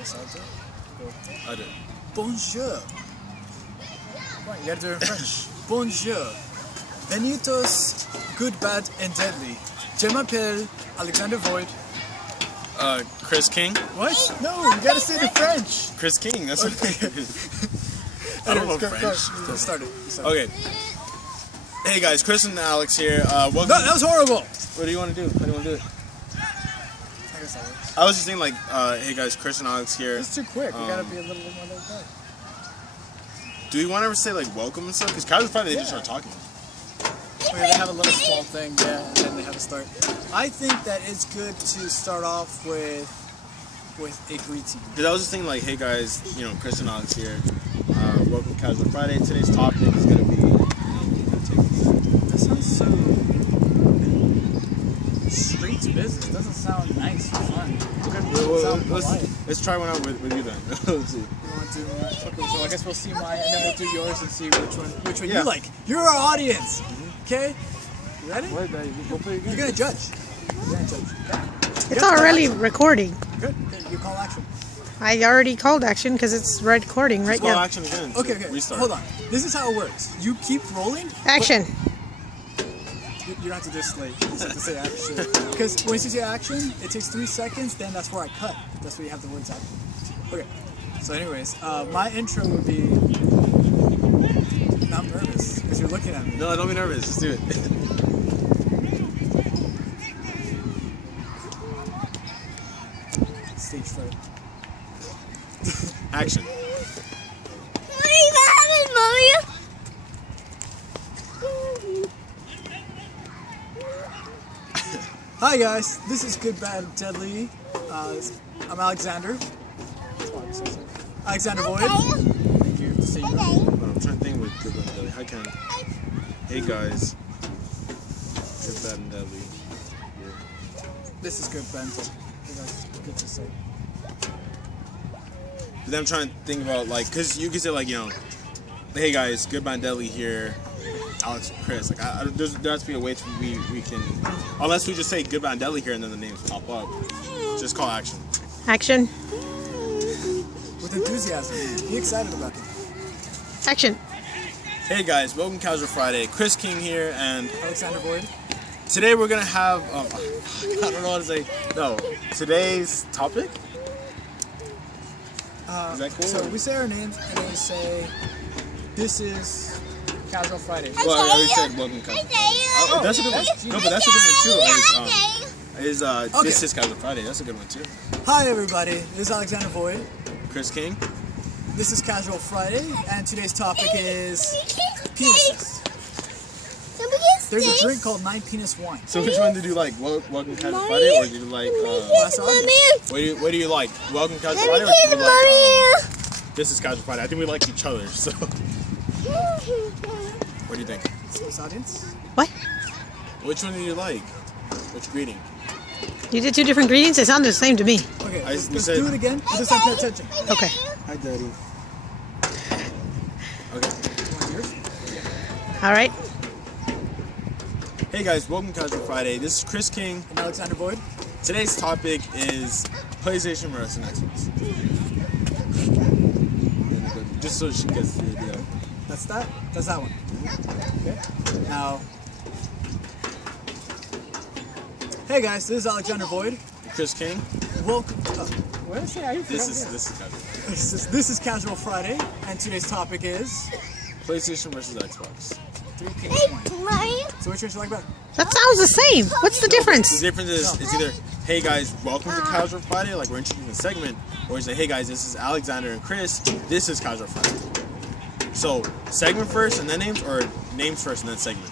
guess I'll do it. I do. Bonjour. Come on, you gotta do it in French. Bonjour. Benitos, good, bad, and deadly. Je m'appelle Alexander Void. Chris King? What? No, you gotta say it in French. Chris King, that's okay. I don't know French. Go. Start it. Okay. Hey guys, Chris and Alex here. Welcome. No, that was horrible. What do you want to do? How do you want to do it? I guess that works. I was just thinking like, hey guys, Chris and Alex here. It's too quick. We gotta be a little bit more laid back. Do we want to ever say like welcome and stuff? Because Casual Friday, they just start talking. Okay, they have a little small thing, yeah, and then they have to start. I think that it's good to start off with a greeting. Because I was just thinking like, hey guys, you know, Chris and Alex here. Welcome to Casual Friday. Today's topic is gonna be. That sounds so street business. Doesn't sound nice or fun. Okay, let's try one out with you then. Let's see. You want to? Okay, so I guess we'll see mine, and then we'll do yours and see which one Yeah. you like. You're our audience, okay? You ready? Wait, You're gonna judge. Okay? It's already recording. Good. You call action. I already called action because it's recording right Call now. action again. Okay. Restart. Hold on. This is how it works. You keep rolling. Action. You don't have to just like you just have to say action. Because once you say action, it takes 3 seconds. Then that's where I cut. That's where you have the words action. Okay. So, anyways, my intro would be. I'm nervous because you're looking at me. No, don't be nervous. Let's do it. Stage fright. Action. What are you having, Mommy? Hi guys, this is Good, Bad, Deadly. I'm Alexander. Alexander Void. Thank you. See you. I'm trying to think with Good, Bad, and Deadly. How can? Hey guys. Good, Bad, and Deadly. Yeah. This is Good, Bad, Deadly. That's good to say. But then I'm trying to think about like, cause you can say like, you know, hey guys, Good, Bad, and Deadly here. Alex and Chris. Like, there has to be a way we can, unless we just say Good, Bad, and Deadly here and then the names pop up. Just call action. Action. With enthusiasm. Be excited about it. Action. Hey guys, welcome to Casual Friday. Chris King here, and Alexander Void. today we're gonna have. I don't know what to say. No, today's topic. Is that cool? So we say our names and then we say, this is Casual Friday. Well, I already said welcome to Casual Friday. Oh, that's a good one. No, but that's a good one too. This is Casual Friday. That's a good one too. Hi everybody, this is Alexander Void. Chris King. This is Casual Friday, and today's topic is penises. There's a drink called 9 Penis Wine. So which one did you like? Welcome to Casual Friday, or did you like? What do you like? Welcome to Casual Friday, or did you like? This is Casual Friday. I think we like each other. So. What do you think? This audience? What? Which one do you like? Which greeting? You did 2 different greetings? They sound the same to me. Okay, we let's said- do it again. This time pay attention. Okay. Hi, Daddy. Okay. You want yours? All right. Hey guys, welcome to Casual Friday. This is Chris King. And Alexander Void. Today's topic is PlayStation versus Xbox. Just so she gets the idea. That's that. That's that one. Okay. Now. Hey guys, this is Alexander Void. Chris King. Welcome. What did I say? This is Casual Friday. This is Casual Friday, and today's topic is PlayStation versus Xbox. 3 Penis Wine. So which one should you like better? That sounds the same. What's the The difference? difference is it's either, hey guys, welcome to Casual Friday, like we're introducing a segment, or you say, hey guys, this is Alexander and Chris, this is Casual Friday. So, segment first and then names, or names first and then segment?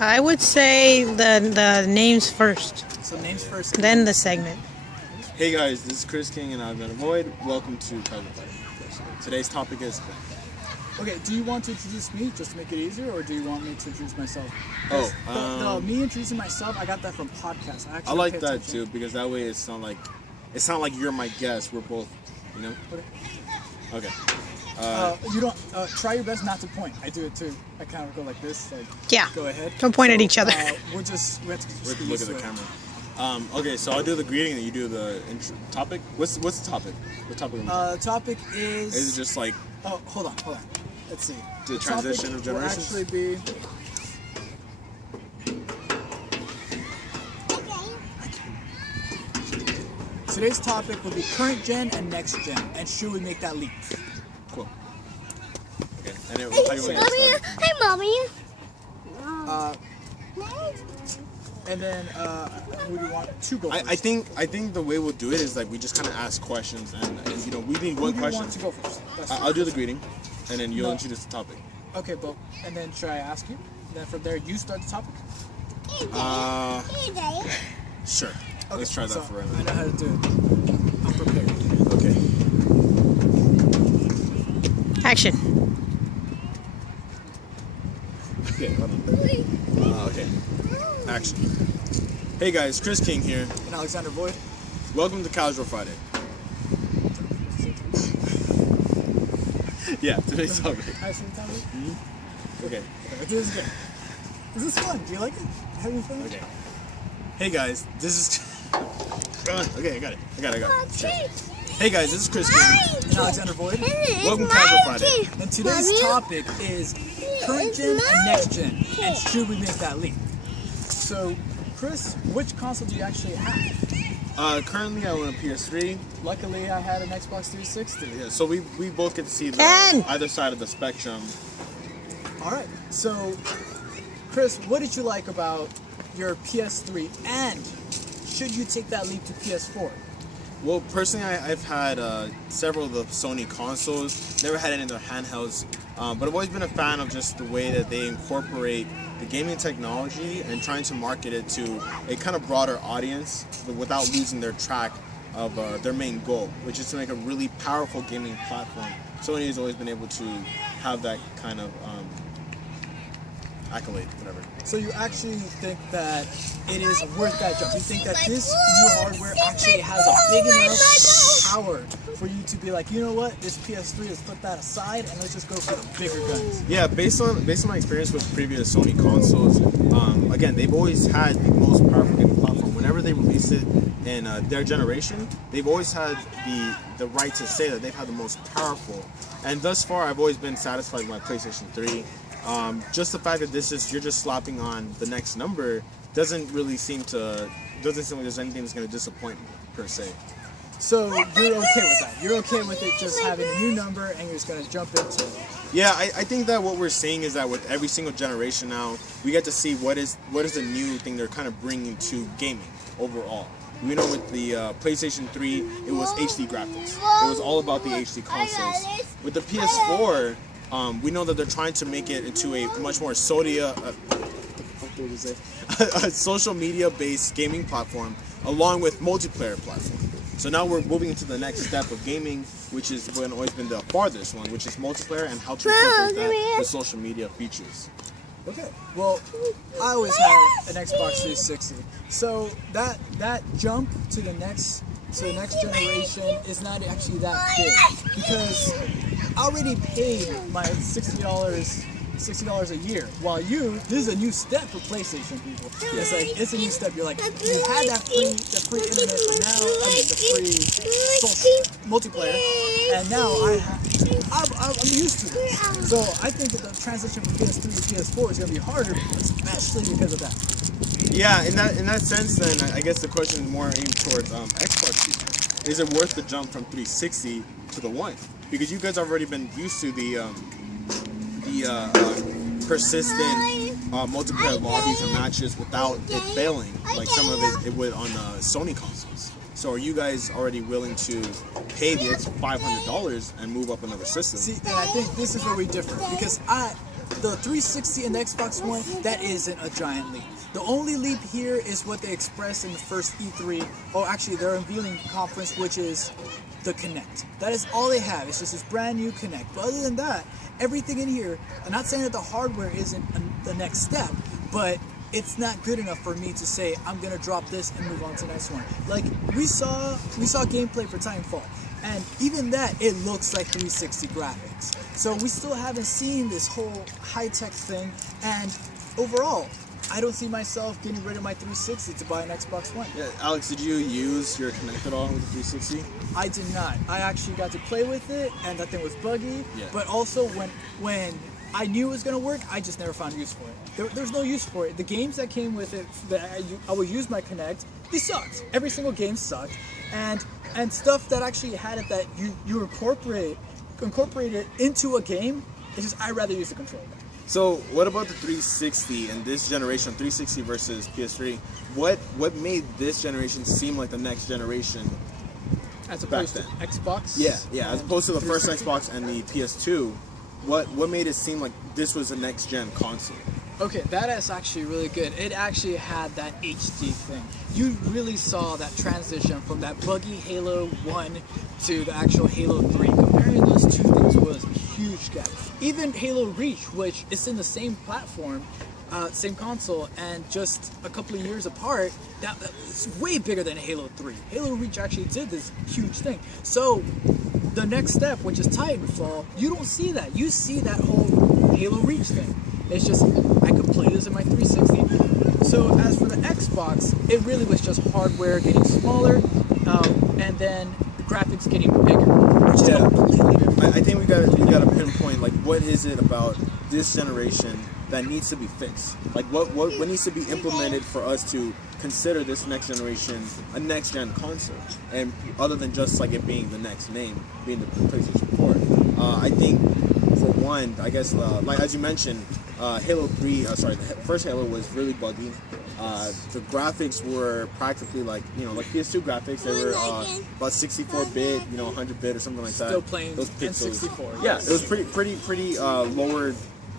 I would say the names first, So names first. then the segment. Hey guys, this is Chris King and Alexander Void. Welcome to Casual Friday. Today's topic is. Okay, do you want to introduce me just to make it easier, or do you want me to introduce myself? Oh, no, me introducing myself, I got that from podcasts. I like that too because that way it's not like you're my guest. We're both, you know. Okay. You don't try your best not to point. I do it too. I kind of go like this, like Yeah. go ahead. Don't point at each other. We have to Look at the camera. Okay, so I'll do the greeting and you do the topic. What's the topic? The topic. Topic is. Is it just like? Oh, hold on. Let's see. The transition of generations. Will actually be. Today's topic will be current gen and next gen, and should we make that leap? Cool. Okay, and it, Hey, how you want to mommy. get Hey, mommy. And then who do you want to go first? I think the way we'll do it is like we just kind of ask questions and you know we need Who one do you question. want to go first? That's I'll do the greeting, and then you'll No. introduce the topic. Okay, but and then should I ask you? Then from there you start the topic. Sure. Let's try that so for right I now. know how to do it. I'm prepared. Okay. Action. Okay. Hold on. Okay. Action. Hey guys, Chris King here. And Alexander Boyd. Welcome to Casual Friday. Yeah, today's topic. Can I say the topic? Okay. Let's do this again. This is fun. Do you like it? Having fun? Okay. Hey guys, this is. Okay, I got it. Sure. Hey guys, this is Chris King. And Alexander Boyd. Welcome to Casual Friday. And today's topic is current gen and next gen, and should we make that leap? So, Chris, which console do you actually have? Currently I own a PS3. Luckily, I had an Xbox 360. Yeah, so we both get to see Ken! either side of the spectrum. All right. So, Chris, what did you like about your PS3, and should you take that leap to PS4? Well, personally, I've had several of the Sony consoles. Never had any of their handhelds, but I've always been a fan of just the way that they incorporate the gaming technology and trying to market it to a kind of broader audience, but without losing their track of their main goal, which is to make a really powerful gaming platform. Sony has always been able to have that kind of accolade, whatever. So you actually think that it is worth that jump? You think that this new hardware actually has a big enough power for you to be like, you know what, this PS3, let's put that aside and let's just go for the bigger guns? Yeah, based on my experience with previous Sony consoles, again, they've always had the most powerful gaming platform. Whenever they release it in their generation, they've always had the right to say that they've had the most powerful. And thus far, I've always been satisfied with my PlayStation 3. Just the fact that you're just slapping on the next number doesn't seem like there's anything that's going to disappoint me per se. So you're okay with that? You're okay with it just having a new number and you're just going to jump into it? Yeah, I think that what we're seeing is that with every single generation now, we get to see what is the new thing they're kind of bringing to gaming overall. We know with the PlayStation 3, it was HD graphics. It was all about the HD consoles. With the PS4, we know that they're trying to make it into a much more social media based gaming platform along with multiplayer platform. So now we're moving into the next step of gaming, which has always been the farthest one, which is multiplayer and how to incorporate that with social media features. Okay. Well, I always had an Xbox 360, so that jump to the next generation is not actually that big because I already paid my $60 a year. While this is a new step for PlayStation people. It's like it's a new step. You're like you had the free internet, but now the free social multiplayer, and now I'm used to this. So I think that the transition from PS3 to PS4 is going to be harder, especially because of that. Yeah, in that sense, then I guess the question is more aimed towards Xbox people. Is it worth the jump from 360 to the One? Because you guys have already been used to the persistent multiplayer lobbies and matches without it failing, like some of it would on Sony consoles. So are you guys already willing to pay the extra $500 and move up another system? See, and I think this is where we differ because the 360 and the Xbox One, that isn't a giant leap. The only leap here is what they expressed in the first E3, or actually their unveiling conference, which is the Kinect. That is all they have. It's just this brand new Kinect. But other than that, everything in here, I'm not saying that the hardware isn't the next step, but it's not good enough for me to say I'm gonna drop this and move on to the next one. Like we saw gameplay for Titanfall, and even that it looks like 360 graphics. So we still haven't seen this whole high-tech thing, and overall, I don't see myself getting rid of my 360 to buy an Xbox One. Yeah, Alex, did you use your Kinect at all with the 360? I did not. I actually got to play with it, and that thing was buggy. Yeah. But also, when I knew it was going to work, I just never found use for it. There's no use for it. The games that came with it that I would use my Kinect, they sucked. Every single game sucked. And stuff that actually had it that you incorporate it into a game, it's just I'd rather use the controller. So what about the 360 and this generation, 360 versus PS3? What made this generation seem like the next generation? As opposed to then? Xbox? Yeah. As opposed to the first Xbox and the PS2, what made it seem like this was a next gen console? Okay, that is actually really good. It actually had that HD thing. You really saw that transition from that buggy Halo 1 to the actual Halo 3. Comparing those two things was a huge gap. Even Halo Reach, which is in the same platform, same console, and just a couple of years apart, it's way bigger than Halo 3. Halo Reach actually did this huge thing. So the next step, which is Titanfall, you don't see that. You see that whole Halo Reach thing. It's just, I could play this in my 360. So as for the Xbox, it really was just hardware getting smaller, and then the graphics getting bigger, which is completely different. I think we gotta pinpoint, like, what is it about this generation that needs to be fixed? Like, what needs to be implemented for us to consider this next generation a next gen console, and other than just like it being the next name, being the PlayStation 4. I think, for one, I guess, like as you mentioned, Halo 3, the first Halo was really buggy. The graphics were practically like PS2 graphics. They were about 64-bit, 100-bit or something like that. Still playing those pixels. N64. Yeah, it was pretty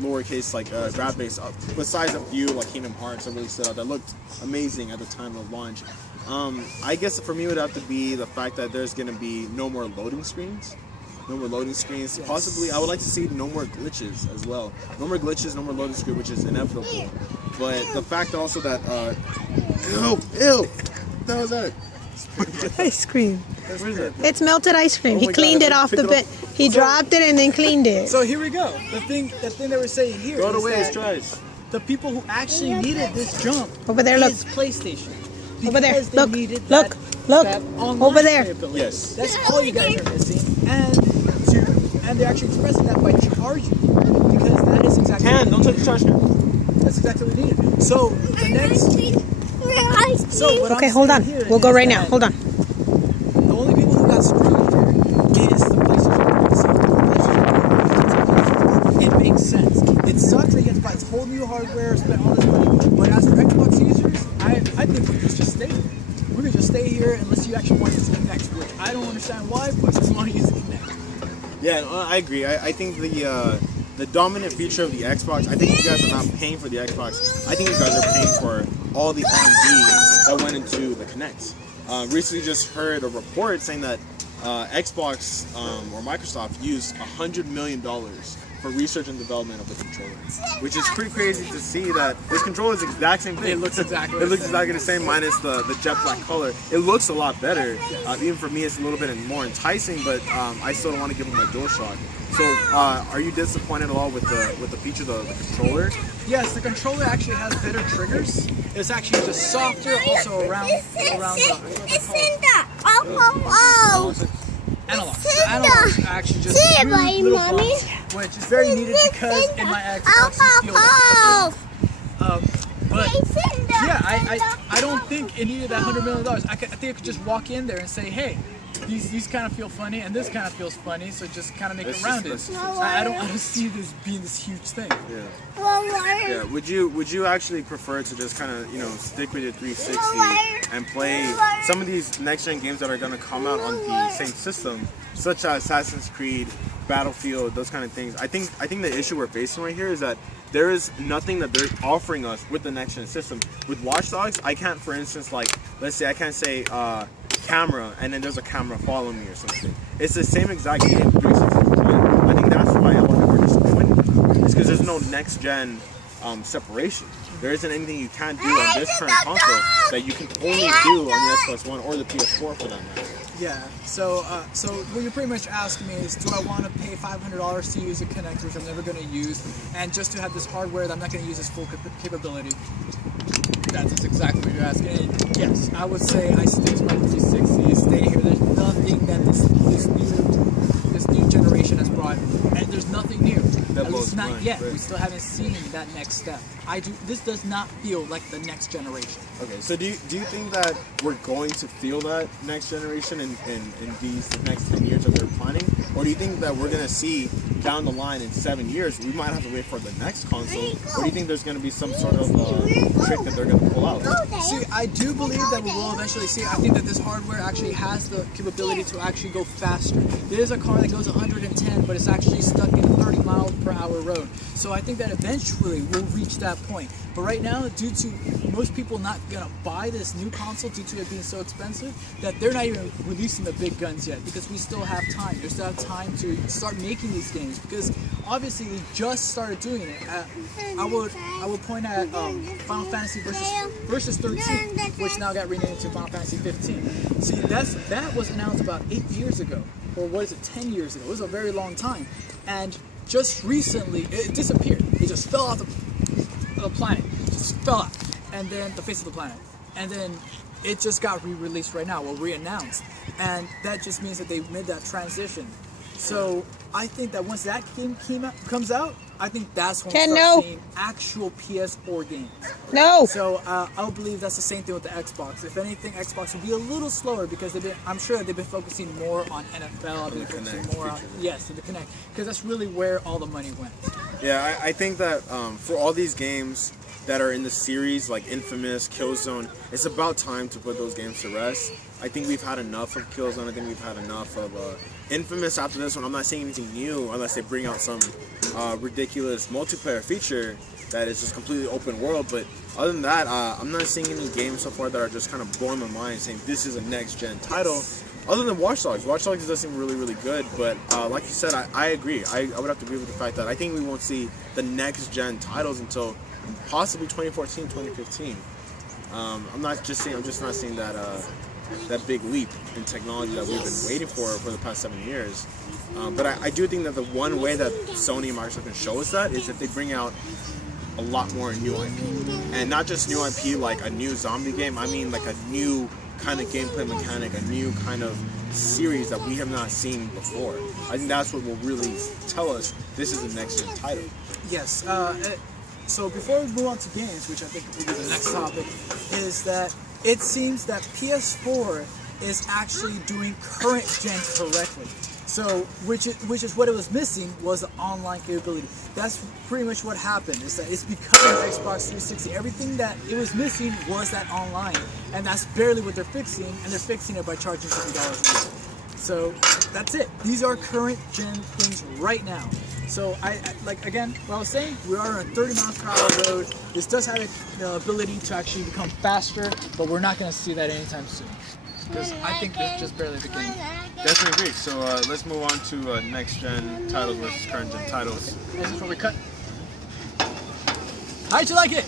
lowercase like graphics. Besides a few like Kingdom Hearts that really stood out, that looked amazing at the time of launch. I guess for me it would have to be the fact that there's going to be no more loading screens. No more loading screens. Yes. Possibly, I would like to see no more glitches as well. No more glitches, no more loading screen, which is inevitable. But the fact also that, ew, what the hell is that? Ice cream. What is it? It's melted ice cream. Oh He my cleaned God, it off the pick it bit. up. He dropped it and then cleaned it. So here we go. The thing that we're saying here Throw it is away, it's that trash. the people who actually needed this jump Over there, look. is PlayStation. Over there, Because they look, needed look, look. that online Over there. playability. Yes. That's all you guys are missing. And they're actually expressing that by charging. Because that is exactly Don't touch the trash can. That's exactly what we needed. So the next what Okay, I'm hold on. saying here We'll go is right now. that Hold on. The only people who got screwed is the PlayStation. It makes sense. It sucks that you have to buy this whole new hardware, spend all this money. But as for Xbox users, I think we could just stay here. We could just stay here unless you actually want to use the Kinect, which I don't understand why, but just want to use the Kinect. Yeah, I agree. I think the dominant feature of the Xbox, I think you guys are not paying for the Xbox. I think you guys are paying for all the R&D that went into the Kinect. Recently just heard a report saying that Xbox or Microsoft used $100 million for research and development of the controller, which is pretty crazy to see that this controller is the exact same thing. It looks exactly the same minus the jet black color. It looks a lot better. Even for me, it's a little bit more enticing, but I still don't want to give them a DualShock. So, are you disappointed at all with the feature of the controller? Yes, the controller actually has better triggers. It's actually just softer, also around analog. The analog is actually just smooth little bumps, which is very needed because in my Xbox you feel that. But yeah, I don't think it needed that $100 million. I think I could just walk in there and say, hey, these kind of feel funny and this kind of feels funny, so just kind of make it rounded. I don't see this being this huge thing. Yeah. Yeah. Would you actually prefer to just kind of stick with your 360 and play some of these next gen games that are going to come out on the same system, such as Assassin's Creed, Battlefield, those kind of things? I think the issue we're facing right here is that there is nothing that they're offering us with the next gen system. With Watch Dogs, I can't, for instance, like, let's say I can't say camera and then there's a camera following me or something. It's the same exact game 360. I think that's why a lot of people are disappointed. It's because there's no next gen separation. There isn't anything you can't do on this current console that you can only do on the Xbox One or the PS4 for that matter. Yeah. So what you're pretty much asking me is, do I want to pay $500 to use a Kinect, which I'm never going to use, and just to have this hardware that I'm not going to use its full capability? That's exactly what you're asking. And yes, I would say I stick to my 360. Stay here. There's nothing that this new generation has brought, and there's nothing new. At least not yet. Right. We still haven't seen that next step. This does not feel like the next generation. Okay, so do you think that we're going to feel that next generation in these next 10 years that they're planning? Or do you think that we're going to see down the line in 7 years, we might have to wait for the next console? Or do you think there's going to be some sort of trick that they're going to pull out? See, I do believe that we will eventually see. I think that this hardware actually has the capability to actually go faster. There's a car that goes 110, but it's actually stuck in a 30 mile per hour road. So I think that eventually we'll reach that point. But right now, due to most people not going to buy this new console due to it being so expensive, that they're not even releasing the big guns yet, because we still have time. They still have time to start making these games, because obviously they just started doing it. I would point at Final Fantasy versus 13, which now got renamed to Final Fantasy 15. See, that was announced about 8 years ago, or what is it, 10 years ago? It was a very long time, and just recently it disappeared. It just fell off the planet, just fell out, and then the face of the planet, and then it just got re-released right now, or re-announced, and that just means that they made that transition. So I think that once that game comes out, I think that's when we start seeing actual PS4 games. No. So I believe that's the same thing with the Xbox. If anything, Xbox will be a little slower, because I'm sure they've been focusing more on NFL. They've been focusing more on the Kinect, because that's really where all the money went. Yeah, I think that for all these games that are in the series, like Infamous, Killzone, it's about time to put those games to rest. I think we've had enough of Killzone. I think we've had enough of Infamous after this one. I'm not saying anything new unless they bring out some ridiculous multiplayer feature that is just completely open world. But other than that, I'm not seeing any games so far that are just kind of blowing my mind, saying this is a next-gen title. Other than Watch Dogs. Watch Dogs does seem really, really good. But like you said, I agree. I would have to agree with the fact that I think we won't see the next-gen titles until possibly 2014, 2015. I'm just not seeing that big leap in technology that we've been waiting for the past 7 years. But I do think that the one way that Sony and Microsoft can show us that is if they bring out a lot more new IP. And not just new IP like a new zombie game, I mean like a new kind of gameplay mechanic, a new kind of series that we have not seen before. I think that's what will really tell us this is the next gen title. Yes. So before we move on to games, which I think will be the next topic, is that it seems that PS4 is actually doing current gen correctly. So, which is what it was missing, was the online capability. That's pretty much what happened, is that it's because of Xbox 360. Everything that it was missing was that online, and that's barely what they're fixing, and they're fixing it by charging $50 a month. So that's it. These are current gen things right now. So like again, what I was saying, we are on a 30 miles per hour road. This does have the ability to actually become faster, but we're not going to see that anytime soon, because I think it's just barely the beginning. Definitely agree. So let's move on to next gen titles versus current gen titles. This is where we cut. How'd you like it?